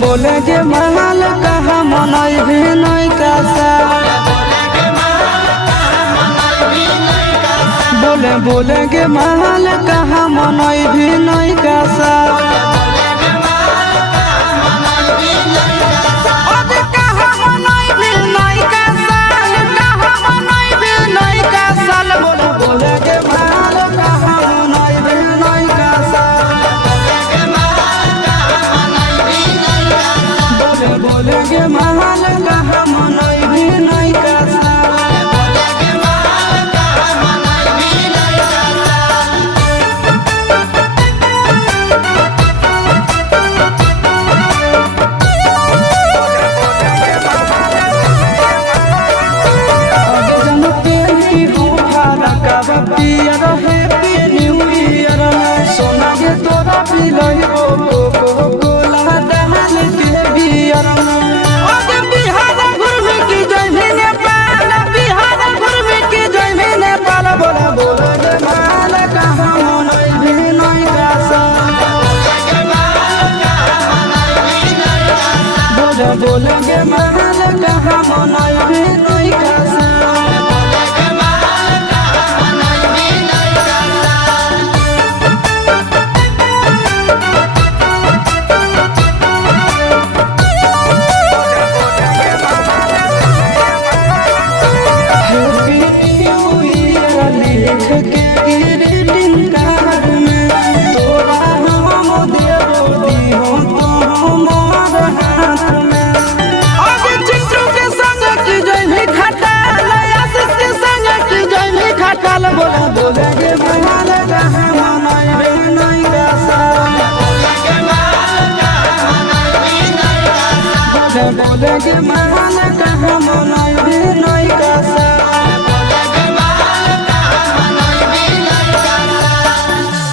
बोले के महल कहा मनई भी नहीं कासा बोले के महल कहा मनई भी नहीं कासा बोले के महल कहा मनई भी नहीं कासा सोना के तोरा पिलई कोला डाल के बियर बिहार घूमे की जय नेपाल बिहार घूमे की जय नेपाल बोला बोले के महल कहा मनई भी नहीं कासा बोले के महल कहा मनई भी नहीं कासा बोले के महल कहा मनई भी नहीं कासा बोले के महल कहा मनई